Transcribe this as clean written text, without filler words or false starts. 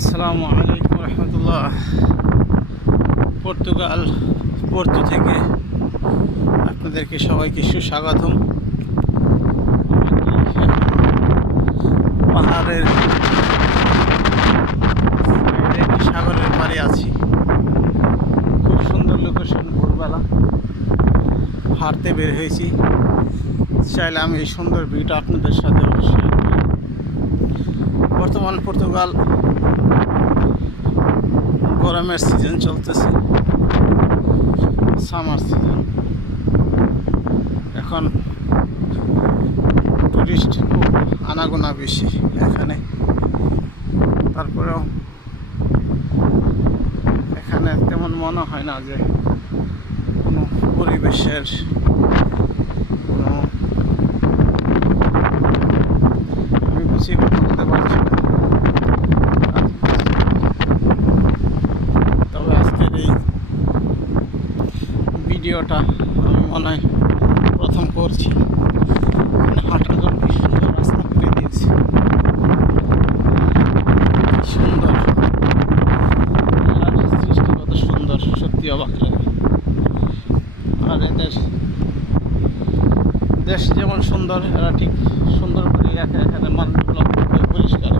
আসসালামু আলাইকুম রহমতুল্লাহ। পোর্তো থেকে আপনাদেরকে সবাইকে সুস্বাগতম। পাহাড়ের একটি সাগরের পাড়ে আছি। খুব সুন্দর লোকেশন। ভোরবেলা হাঁটতে বের হয়েছি, চাইলে আমি এই সুন্দর ভিউটা আপনাদের সাথে শেয়ার করি। বর্তমান পর্তুগাল গরমের সিজন চলতেছে, সামার সিজন। এখন টুরিস্ট খুব আনাগোনা বেশি এখানে। তারপরেও এখানে তেমন মনে হয় না যে কোনো পরিবেশের কোনো, আমি গুছিয়ে কথা বলতে পারছি না। তবে আজকের এই ভিডিওটা আমি মনে হয় প্রথম করছি। হাঁটার জন্য কি সুন্দর রাস্তা করে দিয়েছে, সুন্দর সৃষ্টি, কত সুন্দর, সত্যি অবাক লাগে। আর এদের দেশ যেমন সুন্দর, এরা ঠিক সুন্দর করে রাখে। এখানে মানুষগুলো পরিষ্কার।